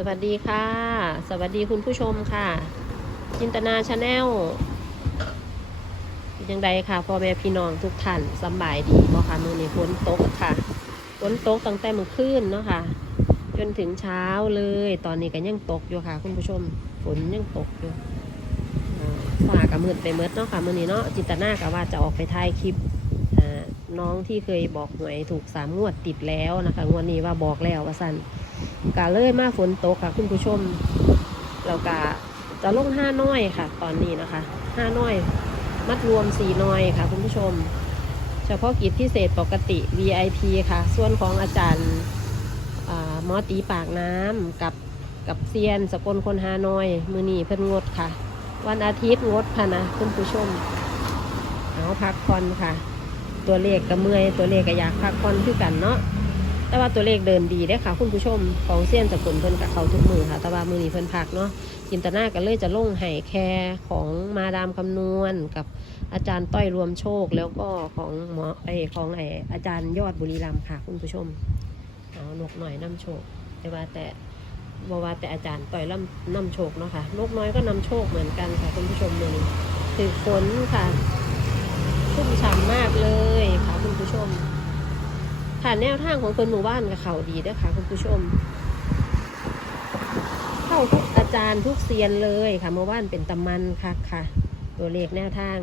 สวัสดีค่ะ สวัสดีคุณผู้ชมค่ะ จินตนาชาแนลยังไดค่ะพ่อแม่พี่น้องทุกท่านสบายดีบ่ค่ะมือนี้ฝนตกค่ะฝนตกตั้งแต่เมื่อคืนเนาะค่ะ จนถึงเช้าเลย ตอนนี้ก็ยังตกอยู่ค่ะ คุณผู้ชมฝนยังตกอยู่อ่ากับมืดไปเมดเนาะค่ะมือนี้เนาะจินตนากับว่าจะออกไปถ่ายคลิป น้องที่เคยบอกหวยถูกสามงวดติดแล้วนะคะงวดนี้ว่าบอกแล้วว่าสันกะเลยมาฝนตกค่ะคุณผู้ชมเรากะจะลงห้าน้อยค่ะ ตอนนี้นะคะห้าน้อย มัดรวมสี่น้อยค่ะ คุณผู้ชม เฉพาะกิจพิเศษปกติ VIP ค่ะ ส่วนของอาจารย์มอตีปากน้ำกับกับเซียนสกลคนฮานอย มือนีเพิ่นงดค่ะ วันอาทิตย์งดค่ะนะคุณผู้ชมเอาพักผ่อนค่ะ ตัวเลขก็เมื่อยตัวเลขก็อยากพักผ่อนคือกันเนาะแต่ว่าตัวเลขเดินดีได้ค่ะ คุณผู้ชมของเส้นสกุลเพิ่นกับเขาทุกมือค่ะ แต่ว่ามือนี้เพิ่นพักเนาะจินตนาก็เลยจะลงไห้แคร์ของมาดามคำนวณกับอาจารย์ต้อยรวมโชคแล้วก็ของหมอไอของไออาจารย์ยอดบุรีรัมย์ค่ะ คุณผู้ชมเอานกหน่อยน้ำโชค แต่ว่าแต่บว่าแต่อาจารย์ต่อยล่ำน้ำโชคเนาะค่ะนกน้อยก็นำโชคเหมือนกันค่ะคุณผู้ชมมือนี้ถือฝนค่ะชุ่มฉ่ำมากเลย ผู้ชมค่ะแนวทางของคนหมู่บ้านกับเขาดีเด้วยค่ะคุณผู้ชม เข้าทุกอาจารย์ทุกเซียนเลยค่ะเมื่อวานเป็นตำมันค่ะค่ะ ตัวเลขแนวทาง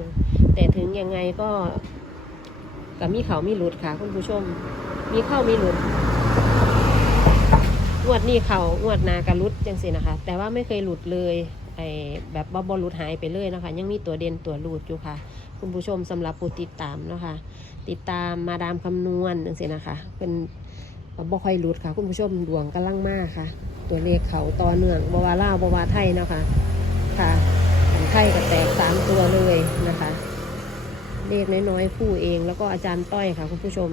แต่ถึงยังไงก็กับมีเขามีหลุดค่ะคุณผู้ชม มีเข้ามีหลุดงวดนี้เขางวดนากระลุดจังสินะคะ แต่ว่าไม่เคยหลุดเลยไอแบบบ่บอหลุดหายไปเลยนะคะ ยังมีตัวเด่นตัวหลุดอยู่ค่ะ คุณผู้ชมสำหรับผู้ติดตามเนาะคะติดตามมาดามคำนวณจังสินะคะ เป็นบ่ค่อยรุดค่ะ คุณผู้ชมดวงกำลังมากค่ะ ตัวเลขเขาต่อเนื่องบวาล่าบวาไทยเนาะคะค่ะของไทยก็แตกสามตัวเลยนะคะเลขน้อยๆผู้เองแล้วก็อาจารย์ต้อยค่ะ คุณผู้ชม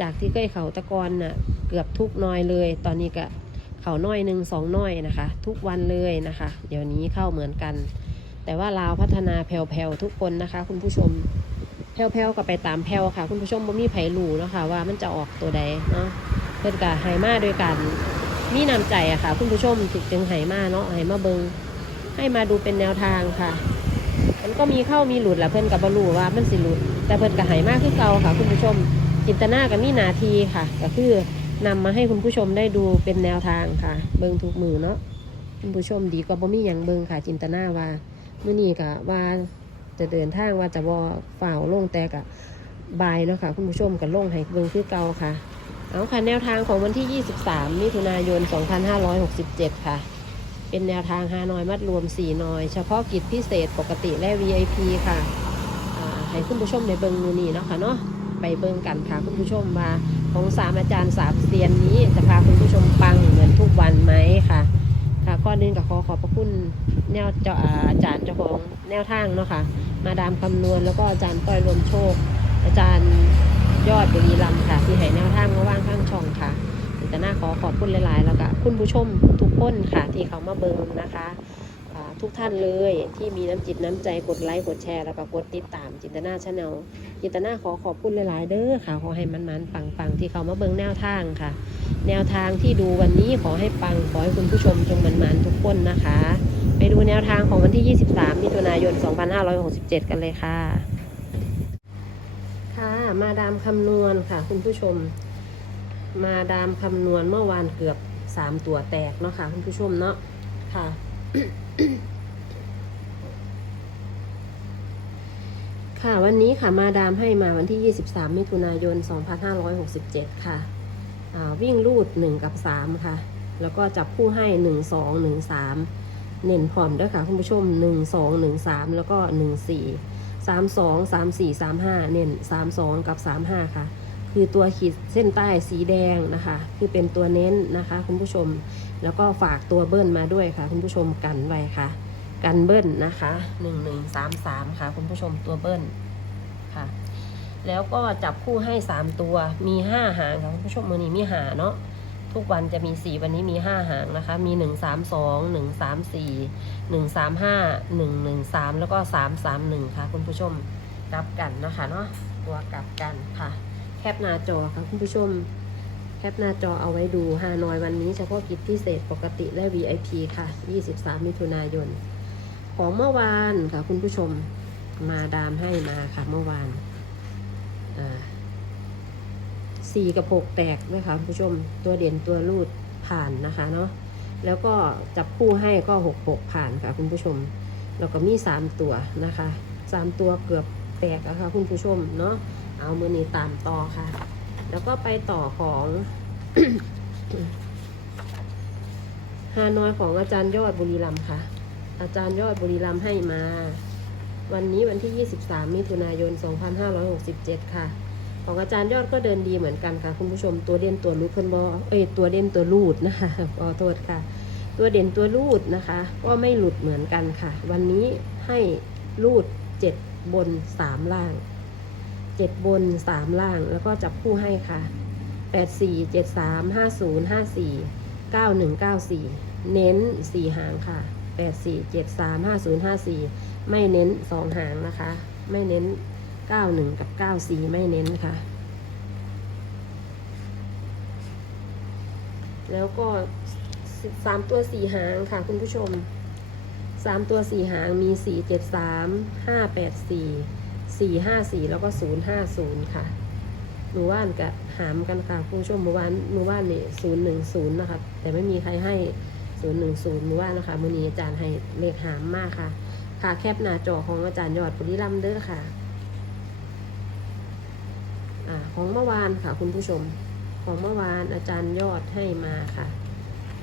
จากที่เคยเขาตะกอนน่ะเกือบทุกน้อยเลย ตอนนี้ก็เขาน้อยหนึ่งสองน้อยนะคะ ทุกวันเลยนะคะ เดี๋ยวนี้เข้าเหมือนกัน แต่ว่าลาวพัฒนาแผ่วๆทุกคนนะคะ คุณผู้ชมแผ่วๆก็ไปตามแผ่วค่ะ คุณผู้ชมบ่มีไผรู้เนาะค่ะว่ามันจะออกตัวใดเนาะเพิ่อนก็ให้มาด้วยกันมีนำใจอะค่ะ คุณผู้ชมถึงจึงให้มาเนาะให้มาเบิงให้มาดูเป็นแนวทางค่ะ มันก็มีเข้ามีหลุดแหละเพิ่อนก็บ่รู้ว่ามันสิหลุด แต่เพิ่อนก็ให้มาคือเก่าค่ะ คุณผู้ชมจินตนากับมีนาทีค่ะ ก็คือนำมาให้คุณผู้ชมได้ดูเป็นแนวทางค่ะ เบิงทุกมือเนาะคุณผู้ชมดีกว่าบ่มีหยังเบิงค่ะ จินตนาว่า มื้อนี้ก็ว่าจะเดินทางว่าจะบอฝ่าวลงแต่กะบายเนาะค่ะคุณผู้ชมกับลงให้เบิ่งคือเก่าค่ะ เอาค่ะแนวทางของวันที่ 23 มิถุนายน 2567 ค่ะ เป็นแนวทางฮานอยมัดรวม 4 นอย เฉพาะกิจพิเศษปกติและ VIP ค่ะอ่าให้คุณผู้ชมในเบิงมือนี้เนาะค่ะเนาะไปเบิงกันค่ะคุณผู้ชมว่าของสามอาจารย์สามเซียนนี้จะพาคุณผู้ชมปังเหมือนทุกวันไหมค่ะ ค่ะก่อนอื่นก็ขอขอบพระคุณ แนวเจ้าอาอาจารย์เจ้าของแนวทางเนาะค่ะ มาดามคำนวณแล้วก็อาจารย์ต้อยรวมโชค อาจารย์ยอดบุรีรัมค่ะ ที่ให้แนวทางมาว่างข้างช่องค่ะแต่หน้าขอขอบคุณหลาย ๆ แล้วก็คุณผู้ชมทุกคนค่ะที่เขามาเบิงนะคะทุกท่านเลยที่มีน้ำจิตน้ำใจกดไลค์กดแชร์แล้วก็กดติดตามจินตนาชาแนลจินตนาขอขอบคุณหลาย ๆ เด้อค่ะขอให้มันๆปังๆที่เขามาเบิงแนวทางค่ะ แนวทางที่ดูวันนี้ขอให้ปังขอให้คุณผู้ชมจงมันมันๆทุกคนนะคะ ดูแนวทางของวันที่ 23 มิถุนายน 2567 กันเลยค่ะ ค่ะ มาดามคำนวณค่ะ คุณผู้ชม มาดามคำนวณเมื่อวานเกือบ 3 ตัวแตกเนาะค่ะ คุณผู้ชมเนาะค่ะค่ะวันนี้ค่ะมาดามให้มาวันที่ 23 มิถุนายน 2567 ค่ะอ่าวิ่งลูด 1 กับ 3 ค่ะ แล้วก็จับคู่ให้ 1 2 1 3 เน้นพร้อมด้วยค่ะคุณผู้ชม 1 2 1 3 แล้วก็ 1 4 3 2 3 4 3 5 เน้น3 2 กับ 3 5 ค่ะ คือตัวขีดเส้นใต้สีแดงนะคะ คือเป็นตัวเน้นนะคะคุณผู้ชม แล้วก็ฝากตัวเบิ้ลมาด้วยค่ะ คุณผู้ชมกันไว้ค่ะ กันเบิ้ลนะคะ 1 1 3 3 ค่ะ คุณผู้ชมตัวเบิ้ลค่ะ แล้วก็จับคู่ให้ 3 ตัว มี 5 หางค่ะคุณผู้ชมมือนี้มีหาเนาะ ทุกวันจะมี4วันนี้มี5หางนะคะ มี1 3 2 1 3 4 1 3 5 1 1 3แล้วก็3 3 1ค่ะคุณผู้ชมกลับกันนะคะเนาะตัวกลับกันค่ะ แคปหน้าจอค่ะคุณผู้ชม แคปหน้าจอเอาไว้ดูฮานอยวันนี้เฉพาะกิจพิเศษปกติและ VIP ค่ะ 23 มิถุนายน ของเมื่อวานค่ะคุณผู้ชมมาดามให้มาค่ะเมื่อวานอ่า สี่กับหกแตกด้วยค่ะคุณผู้ชมตัวเด่นตัวรูดผ่านนะคะเนาะแล้วก็จับคู่ให้ก็หกหกผ่านค่ะคุณผู้ชม แล้วก็มีสามตัวนะคะสามตัวเกือบแตกอะคะคุณผู้ชมเนาะเอามือนี้ตามต่อค่ะ แล้วก็ไปต่อของฮานอยของอาจารย์ยอดบุรีรัมค่ะ อาจารย์ยอดบุรีรัมให้มา วันนี้วันที่ 23 มิถุนายน 2567 ค่ะ ของอาจารย์ยอดก็เดินดีเหมือนกันค่ะ คุณผู้ชมตัวเด่นตัวรูดเพิ่นบอเอ้ยตัวเด่นตัวรูดนะคะขอโทษค่ะ ตัวเด่นตัวรูดนะคะ ก็ไม่หลุดเหมือนกันค่ะ วันนี้ให้รูด7บน3ล่าง7บน3ล่างแล้วก็จับคู่ให้ค่ะ84 73 50 54 9194เก้าหนึ่งเก้าสี่เน4หางค่ะ84 73 50 54ไม่เน้น2หางนะคะ ไม่เน้น 91 กับ 94 ไม่เน้นค่ะ แล้วก็ 3 ตัว 4 หางค่ะคุณผู้ชม 3 ตัว 4 หางมี 4 7 3 5 8 4 4 5 4 แล้วก็ 0 5 0 ค่ะหมู่บ้านกับหามกันค่ะคุณผู้ชมหมู่บ้านหมู่บ้านนี่ศูนย์หนึ่งศูนย์นะคะแต่ไม่มีใครให้ศูนย์หนึ่งศูนย์หมู่บ้านนะคะมือนี้อาจารย์ให้เลขหามมากค่ะ ค่ะแคปหน้าจอของอาจารย์ยอดปุริรัมเด้อค่ะ ของเมื่อวานค่ะคุณผู้ชม ของเมื่อวานอาจารย์ยอดให้มาค่ะ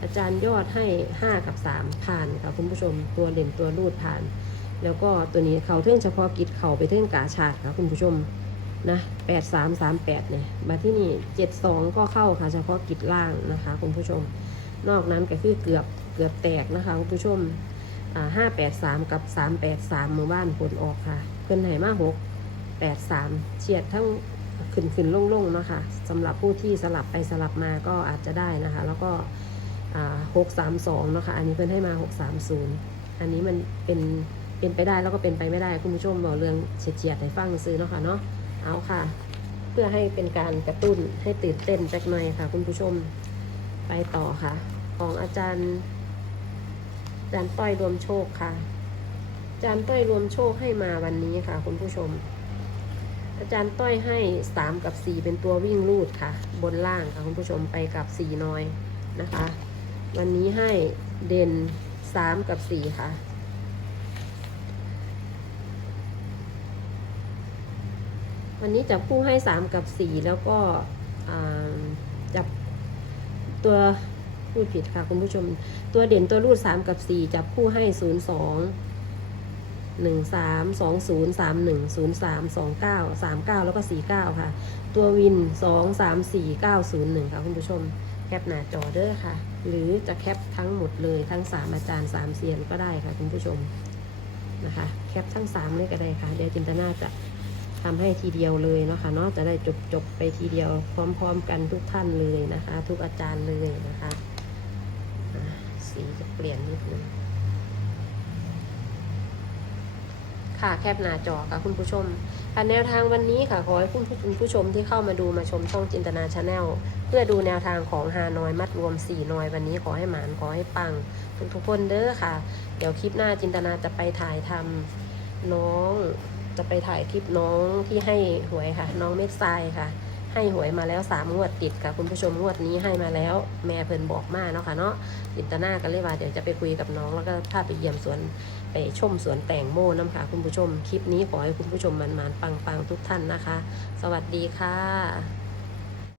อาจารย์ยอดให้ห้ากับสามผ่านค่ะคุณผู้ชม ตัวเด่นตัวรูดผ่าน แล้วก็ตัวนี้เขาเท่งเฉพาะกิจเขาไปเท่งกาชาดค่ะคุณผู้ชมนะแปดสามสามแปดเนี่ยมาที่นี่เจ็ดสองก็เข้าค่ะเฉพาะกิจล่างนะคะคุณผู้ชม นอกนั้นก็คือเกือบเกือบแตกนะคะคุณผู้ชมห้าแปดสามกับสามแปดสามหมู่บ้านผลออกค่ะ เพิ่นไหมาหกแปดสามเฉียดทั้ง ขึ้นขึ้นลงลงๆนะคะสำหรับผู้ที่สลับไปสลับมาก็อาจจะได้นะคะ แล้วก็หกสามสองนะคะอันนี้เพิ่อนให้มาหกสามศูนย์อันนี้มันเป็นเป็นไปได้แล้วก็เป็นไปไม่ได้คุณผู้ชมบอกเรื่องเฉียดๆให้ฟังซื้อเนาะค่ะเนาะเอาค่ะ เพื่อให้เป็นการกระตุ้นให้ตื่นเต้นจักหน่อยค่ะ คุณผู้ชมไปต่อค่ะ ของอาจารย์อาจารย์ต้อยรวมโชคค่ะอาจารย์ต้อยรวมโชคให้มาวันนี้ค่ะ คุณผู้ชม อาจารย์ต้อยให้สามกับสี่เป็นตัววิ่งลูดค่ะ บนล่างค่ะคุณผู้ชมไปกับสี่น้อยนะคะ วันนี้ให้เด่นสามกับสี่ค่ะ วันนี้จับคู่ให้สามกับสี่แล้วก็จับตัวพูดผิดค่ะคุณผู้ชม ตัวเด่นตัวรูดสามกับสี่จับคู่ให้ศูนย์สอง หนึ่งสามสองศูนย์สามหนึ่งศูนย์สามสองเก้าสามเก้าแล้วก็สี่เก้าค่ะ ตัววินสองสามสี่เก้าศูนย์หนึ่งค่ะคุณผู้ชมแคปหน้าจอเด้อค่ะ หรือจะแคปทั้งหมดเลยทั้งสามอาจารย์สามเซียนก็ได้ค่ะคุณผู้ชมนะคะแคปทั้งสามเลยก็ได้ค่ะ เดี๋ยวจินตนาจะทำให้ทีเดียวเลยเนาะค่ะเนาะจะได้จบจบไปทีเดียวพร้อมๆกันทุกท่านเลยนะคะ ทุกอาจารย์เลยนะคะอะสีจะเปลี่ยนนิดนึง ค่ะแคบหน้าจอค่ะคุณผู้ชมค่ะแนวทางวันนี้ค่ะขอให้คุณผู้คุณผู้ชมที่เข้ามาดูมาชมช่องจินตนาชาแนลเพื่อดูแนวทางของฮานอยมัดรวม4นอยวันนี้ขอให้หมานขอให้ปังทุกทุกคนเด้อค่ะ เดี๋ยวคลิปหน้าจินตนาจะไปถ่ายทำน้อง จะไปถ่ายคลิปน้องที่ให้หวยค่ะ น้องเม็ดทรายค่ะ ให้หวยมาแล้วสามงวดติดค่ะคุณผู้ชมงวดนี้ให้มาแล้ว แม่เพิ่นบอกมาเนาะค่ะเนาะจินตนากันเลยว่าเดี๋ยวจะไปคุยกับน้องแล้วก็พาไปเยี่ยมสวนไปชมสวนแตงโมน้ำค่ะคุณผู้ชม คลิปนี้ขอให้คุณผู้ชมมันๆปังๆทุกท่านนะคะ สวัสดีค่ะ